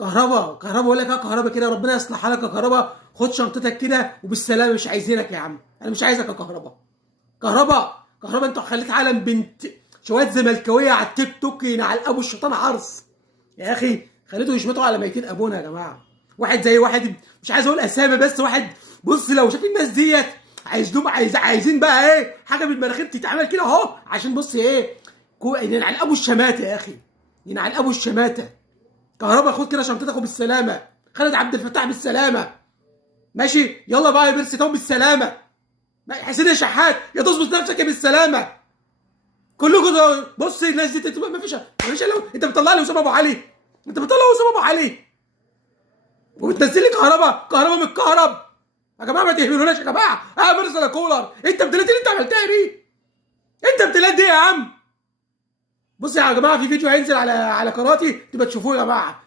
كهربا كهربا بقول لك يا كهربا كده، ربنا يصلحها لك يا كهربا. خد شنطتك كده وبالسلامه، مش عايزينك يا عم، انا مش عايزك يا كهربا. كهربا كهربا انت خليت عالم بنت شويه زملكاويه على التيك توك ينعل ابو الشيطان عرس. يا اخي خليته يشمتوا على ميتين ابونا يا جماعه. واحد زي واحد مش عايز اقول اسامي، بس واحد بص لو شاف الناس ديت عايزين بقى ايه حاجه بالمناخير تتعمل كده اهو، عشان بص ايه ينعل ابو الشماته يا اخي، ينعل ابو الشماته. كهربا خد كده شنطتك وبالسلامه. خالد عبد الفتاح بالسلامه. ماشي يلا بقى يا بيرسي تو بالسلامه. حسين يا شحات يا تظبط نفسك يا بالسلامه. كلكم بص الناس دي ما فيش الا انت بتطلع لي اسامه ابو علي، انت بتطلع اسامه ابو علي وبتنزل لي كهربا من الكهرب. يا جماعه ما تهملوناش يا جماعه. مرسل كولر انت ابتليت اللي انت عملتها دي، انت ابتليت دي يا عم. بص يا جماعه في فيديو هينزل على قناتي تبقى تشوفوه يا جماعه.